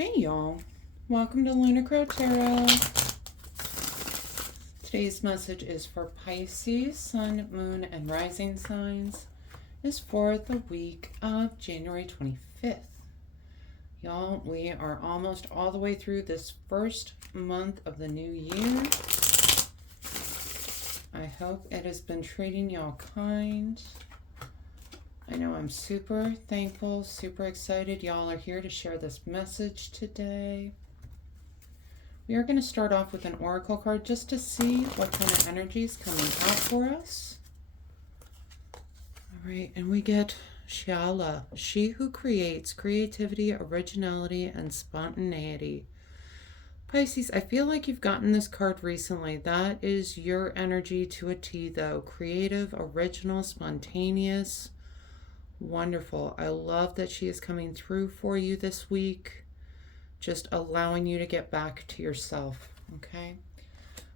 Hey y'all, welcome to Lunar Tarot. Today's message is for Pisces, Sun, Moon, and Rising signs. Is for the week of January 25th. Y'all, we are almost all the way through this first month of the new year. I hope it has been treating y'all kind. I know I'm super thankful, super excited y'all are here to share this message today. We are going to start off with an oracle card just to see what kind of energy is coming out for us. All right, and we get Shala, she who creates creativity, originality, and spontaneity. Pisces, I feel like you've gotten this card recently. That is your energy to a T though. Creative, original, spontaneous. Wonderful. I love that she is coming through for you this week, just allowing you to get back to yourself. Okay,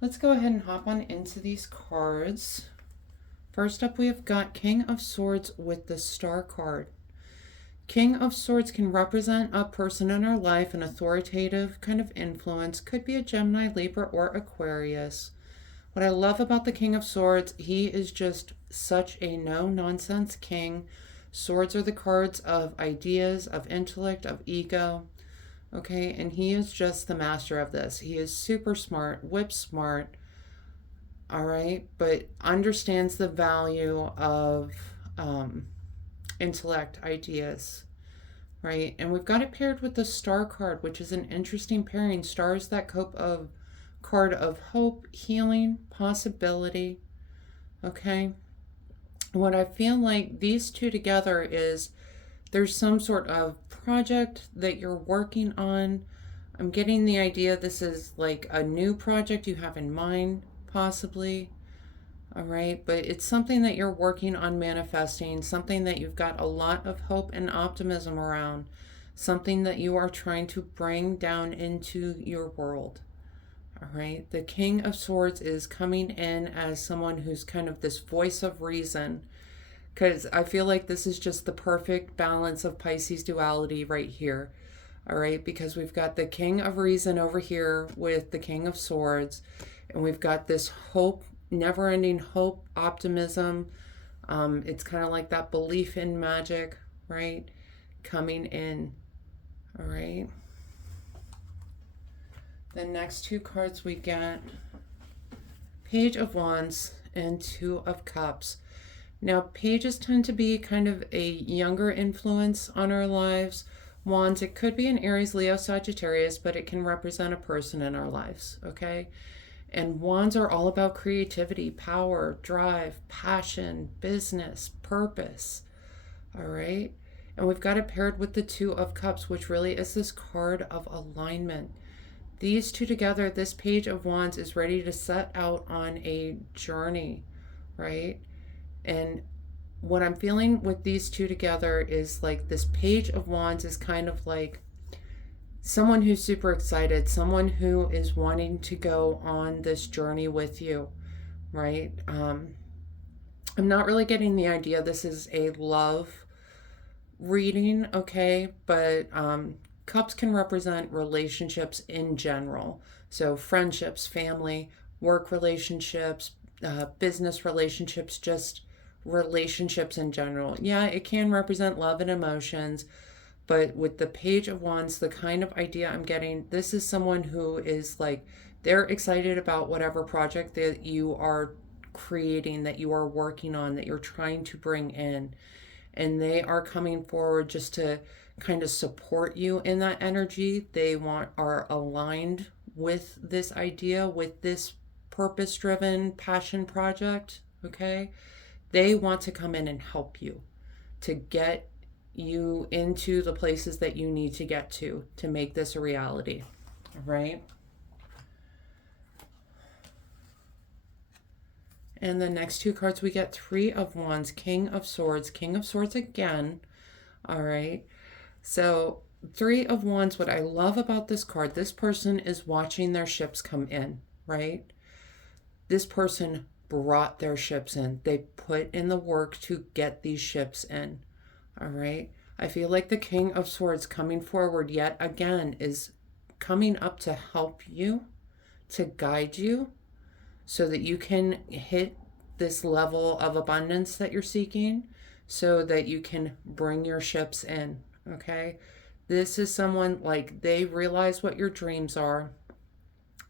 let's go ahead and hop on into these cards. First up, we have got King of Swords with the Star card. King of Swords can represent a person in our life, an authoritative kind of influence. Could be a Gemini, Libra, or Aquarius. What I love about the King of Swords, he is just such a no-nonsense king. Swords are the cards of ideas, of intellect, of ego. Okay, and he is just the master of this. He is super smart, whip smart, all right, but understands the value of intellect, ideas, right? And we've got it paired with the Star card, which is an interesting pairing. Star is that card of hope, healing, possibility, okay? What I feel like these two together is there's some sort of project that you're working on. I'm getting the idea this is like a new project you have in mind, possibly. All right, but it's something that you're working on manifesting, something that you've got a lot of hope and optimism around, something that you are trying to bring down into your world. All right, the King of Swords is coming in as someone who's kind of this voice of reason, because I feel like this is just the perfect balance of Pisces duality right here. All right, because we've got the King of Reason over here with the King of Swords, and we've got this hope, never-ending hope, optimism. It's kind of like that belief in magic, right? Coming in. All right. The next two cards we get, Page of Wands and Two of Cups. Now, pages tend to be kind of a younger influence on our lives. Wands, it could be an Aries, Leo, Sagittarius, but it can represent a person in our lives, okay? And wands are all about creativity, power, drive, passion, business, purpose, all right? And we've got it paired with the Two of Cups, which really is this card of alignment. These two together, this Page of Wands is ready to set out on a journey, right? And what I'm feeling with these two together is like this Page of Wands is kind of like someone who's super excited, someone who is wanting to go on this journey with you, right? I'm not really getting the idea this is a love reading, okay? But cups can represent relationships in general. So friendships, family, work relationships, business relationships, just relationships in general. Yeah, it can represent love and emotions, but with the Page of Wands, the kind of idea I'm getting, this is someone who is like, they're excited about whatever project that you are creating, that you are working on, that you're trying to bring in. And they are coming forward just to kind of support you in that energy. They are aligned with this idea, with this purpose-driven passion project, okay? They want to come in and help you to get you into the places that you need to get to make this a reality, right? And the next two cards, we get Three of Wands, King of Swords again, all right? So Three of Wands, what I love about this card, this person is watching their ships come in, right? This person brought their ships in. They put in the work to get these ships in, all right? I feel like the King of Swords coming forward yet again is coming up to help you, to guide you, so that you can hit this level of abundance that you're seeking, so that you can bring your ships in, okay? This is someone, like, they realize what your dreams are.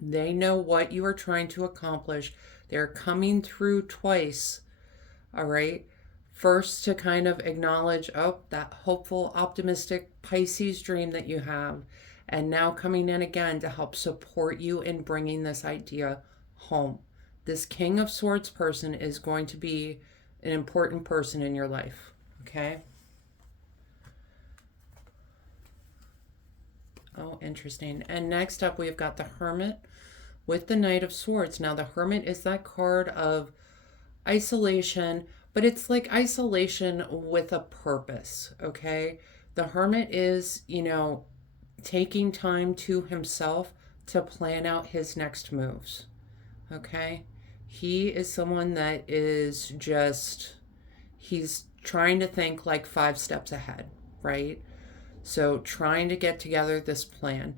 They know what you are trying to accomplish. They're coming through twice, all right? First, to kind of acknowledge, oh, that hopeful, optimistic Pisces dream that you have. And now coming in again to help support you in bringing this idea home. This King of Swords person is going to be an important person in your life, okay? Oh, interesting. And next up, we've got the Hermit with the Knight of Swords. Now, the Hermit is that card of isolation, but it's like isolation with a purpose, okay? The Hermit is, taking time to himself to plan out his next moves, okay? He is someone that is just, he's trying to think like 5 steps ahead, right? So trying to get together this plan.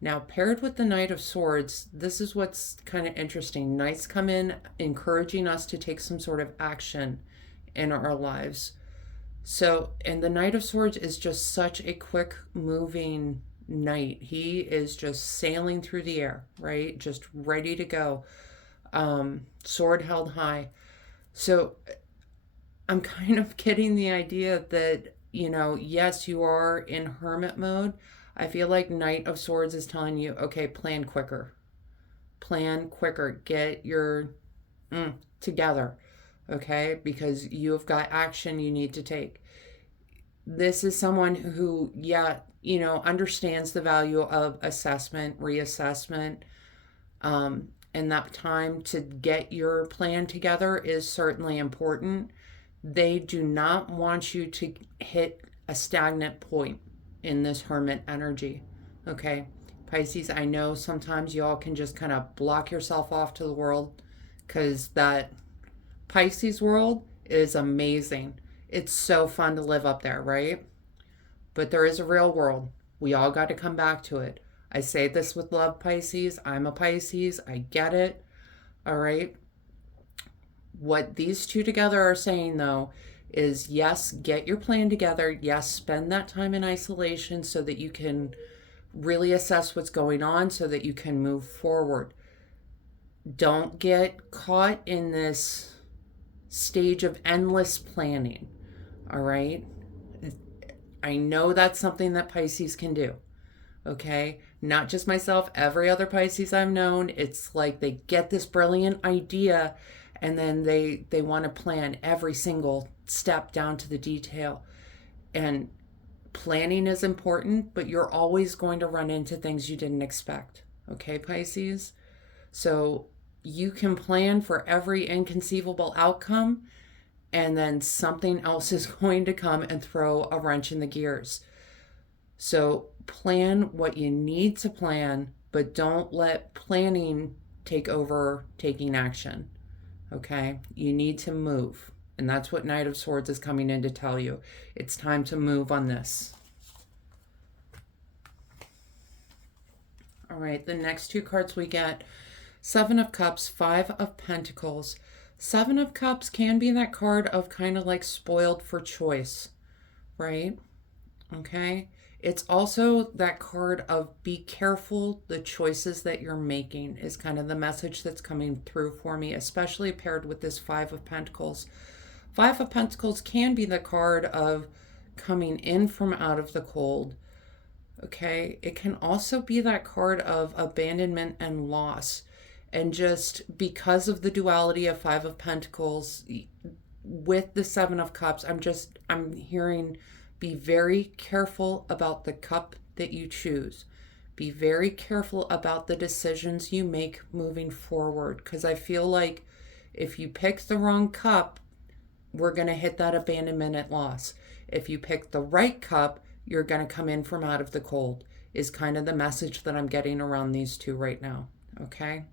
Now, paired with the Knight of Swords, this is what's kind of interesting. Knights come in encouraging us to take some sort of action in our lives. So, and the Knight of Swords is just such a quick moving knight. He is just sailing through the air, right? Just ready to go. Sword held high. So I'm kind of getting the idea that, yes, you are in hermit mode. I feel like Knight of Swords is telling you, okay, plan quicker. Plan quicker. Get your together, okay? Because you've got action you need to take. This is someone who, understands the value of assessment, reassessment, and that time to get your plan together is certainly important. They do not want you to hit a stagnant point in this hermit energy, okay? Pisces, I know sometimes y'all can just kind of block yourself off to the world because that Pisces world is amazing. It's so fun to live up there, right? But there is a real world. We all got to come back to it. I say this with love, Pisces. I'm a Pisces. I get it. All right. What these two together are saying, though, is yes, get your plan together. Yes, spend that time in isolation so that you can really assess what's going on so that you can move forward. Don't get caught in this stage of endless planning. All right. I know that's something that Pisces can do. Okay. Not just myself, every other Pisces I've known. It's like they get this brilliant idea and then they want to plan every single step down to the detail. And planning is important, but you're always going to run into things you didn't expect. Okay, Pisces? So you can plan for every inconceivable outcome, and then something else is going to come and throw a wrench in the gears. So plan what you need to plan, but don't let planning take over taking action. Okay? You need to move. And that's what Knight of Swords is coming in to tell you. It's time to move on this. All right, the next 2 cards we get, 7 of Cups, 5 of Pentacles. 7 of Cups can be that card of kind of like spoiled for choice, right? Okay. It's also that card of be careful the choices that you're making is kind of the message that's coming through for me, especially paired with this 5 of Pentacles. 5 of Pentacles can be the card of coming in from out of the cold. Okay. It can also be that card of abandonment and loss. And just because of the duality of 5 of Pentacles with the 7 of Cups, I'm hearing be very careful about the cup that you choose. Be very careful about the decisions you make moving forward. Because I feel like if you pick the wrong cup, we're going to hit that abandonment and loss. If you pick the right cup, you're going to come in from out of the cold, is kind of the message that I'm getting around these two right now. Okay?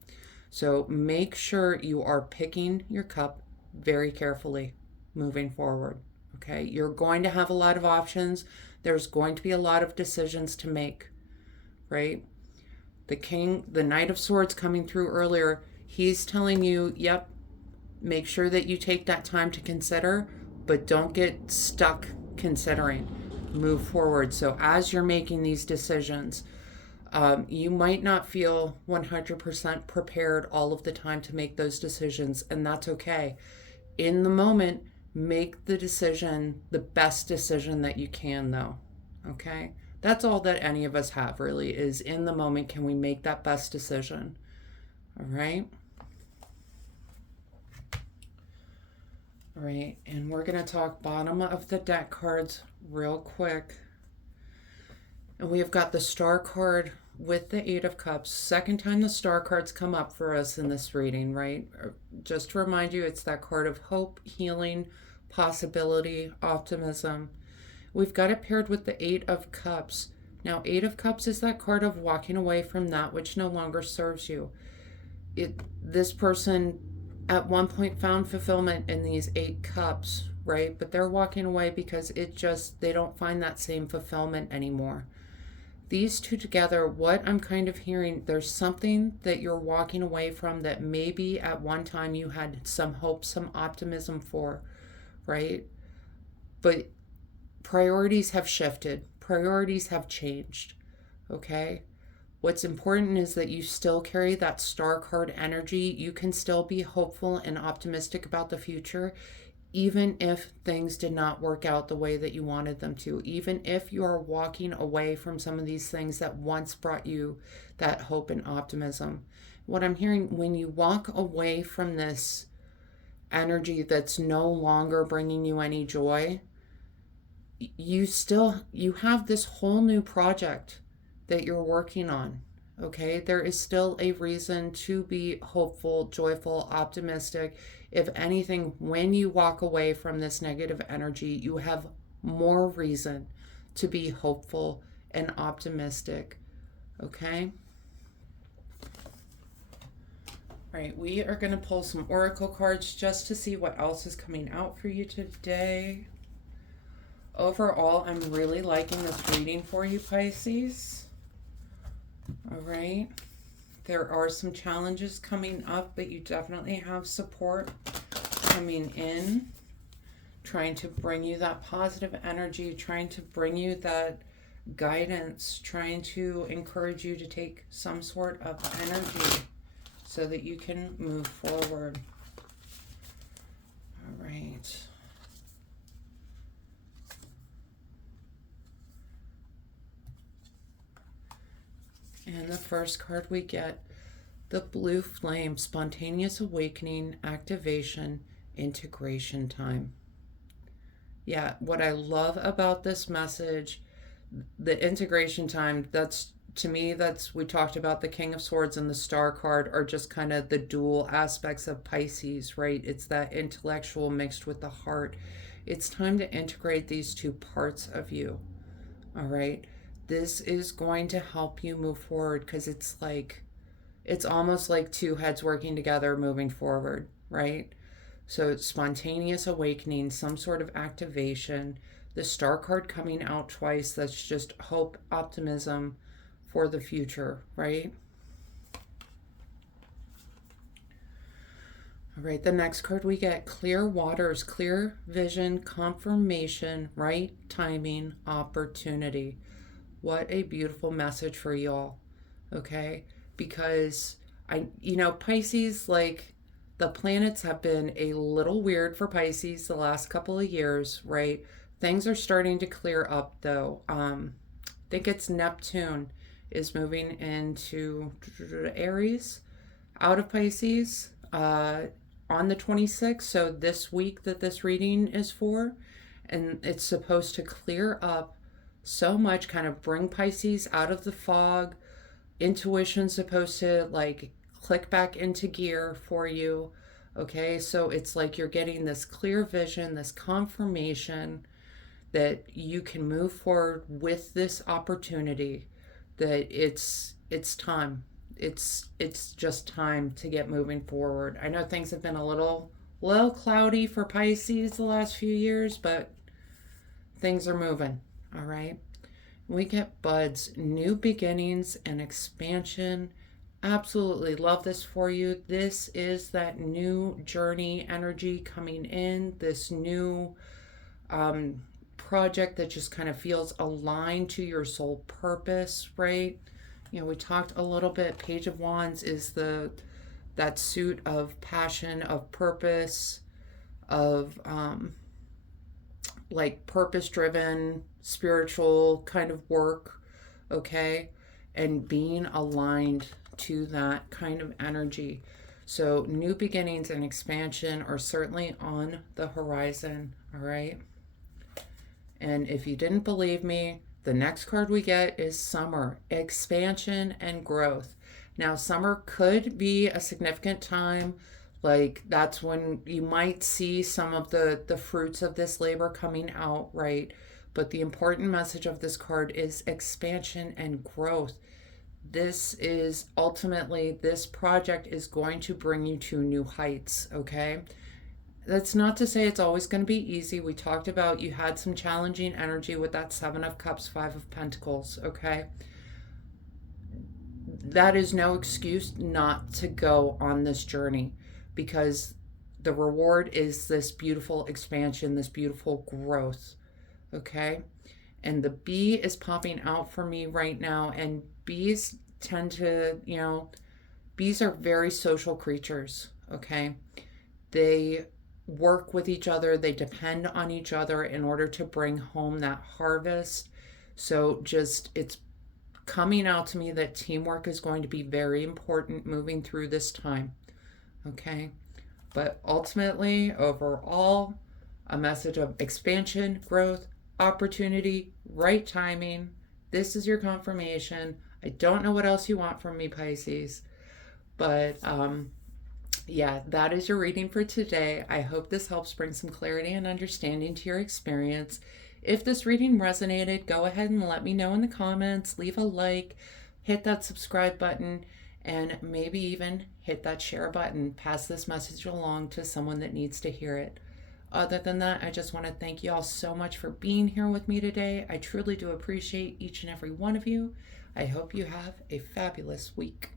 So make sure you are picking your cup very carefully moving forward. Okay, you're going to have a lot of options. There's going to be a lot of decisions to make, right? The Knight of Swords coming through earlier, he's telling you, yep, make sure that you take that time to consider, but don't get stuck considering. Move forward. So as you're making these decisions, you might not feel 100% prepared all of the time to make those decisions, and that's okay. In the moment, make the decision the best decision that you can, though. Okay? That's all that any of us have, really, is in the moment, can we make that best decision? All right? All right, and we're going to talk bottom of the deck cards real quick. And we have got the Star card with the Eight of Cups. Second time the Star cards come up for us in this reading, right? Just to remind you, it's that card of hope, healing, possibility, optimism. We've got it paired with the Eight of Cups. Now, Eight of Cups is that card of walking away from that which no longer serves you. This person at one point found fulfillment in these 8 cups, right? But they're walking away because they don't find that same fulfillment anymore. These two together, what I'm kind of hearing, there's something that you're walking away from that maybe at one time you had some hope, some optimism for, right? But priorities have shifted. Priorities have changed, okay? What's important is that you still carry that Star card energy. You can still be hopeful and optimistic about the future, even if things did not work out the way that you wanted them to, even if you are walking away from some of these things that once brought you that hope and optimism. What I'm hearing, when you walk away from this energy that's no longer bringing you any joy, you have this whole new project that you're working on. Okay, there is still a reason to be hopeful, joyful, optimistic. If anything, when you walk away from this negative energy, you have more reason to be hopeful and optimistic. Okay? All right, we are going to pull some oracle cards just to see what else is coming out for you today. Overall, I'm really liking this reading for you, Pisces. All right. There are some challenges coming up, but you definitely have support coming in, trying to bring you that positive energy, trying to bring you that guidance, trying to encourage you to take some sort of energy so that you can move forward. All right. And the first card we get, the blue flame, spontaneous awakening, activation, integration time. Yeah, what I love about this message, the integration time, we talked about the King of Swords and the Star card are just kind of the dual aspects of Pisces, right? It's that intellectual mixed with the heart. It's time to integrate these two parts of you, all right? This is going to help you move forward because it's almost like two heads working together moving forward, right? So it's spontaneous awakening, some sort of activation. The Star card coming out twice, that's just hope, optimism for the future, right? All right, the next card we get, clear waters, clear vision, confirmation, right timing, opportunity. What a beautiful message for y'all, okay? Because Pisces, the planets have been a little weird for Pisces the last couple of years, right? Things are starting to clear up, though. I think it's Neptune is moving into Aries out of Pisces on the 26th, so this week that this reading is for, and it's supposed to clear up so much, kind of bring Pisces out of the fog. Intuition's supposed to click back into gear for you. Okay, so it's like you're getting this clear vision, this confirmation that you can move forward with this opportunity, that it's time. It's just time to get moving forward. I know things have been a little cloudy for Pisces the last few years, but things are moving, all right? We get buds, new beginnings and expansion. Absolutely love this for you. This is that new journey energy coming in, this new um, project that just kind of feels aligned to your soul purpose, right? You know, we talked a little bit. Page of Wands is that suit of passion, of purpose, of like purpose driven spiritual kind of work, okay? And being aligned to that kind of energy. So, new beginnings and expansion are certainly on the horizon, all right? And if you didn't believe me, the next card we get is summer, expansion and growth. Now, summer could be a significant time. Like, that's when you might see some of the fruits of this labor coming out, right? But the important message of this card is expansion and growth. This is ultimately, this project is going to bring you to new heights, okay? That's not to say it's always going to be easy. We talked about you had some challenging energy with that Seven of Cups, Five of Pentacles, okay? That is no excuse not to go on this journey, because the reward is this beautiful expansion, this beautiful growth, okay? And the bee is popping out for me right now, and bees tend to, bees are very social creatures, okay? They work with each other, they depend on each other in order to bring home that harvest. So just, it's coming out to me that teamwork is going to be very important moving through this time, okay? But ultimately, overall, a message of expansion, growth, opportunity, right timing. This is your confirmation. I don't know what else you want from me, Pisces, but yeah, that is your reading for today. I hope this helps bring some clarity and understanding to your experience. If this reading resonated, go ahead and let me know in the comments. Leave a like, hit that subscribe button, and maybe even hit that share button. Pass this message along to someone that needs to hear it. Other than that, I just want to thank you all so much for being here with me today. I truly do appreciate each and every one of you. I hope you have a fabulous week.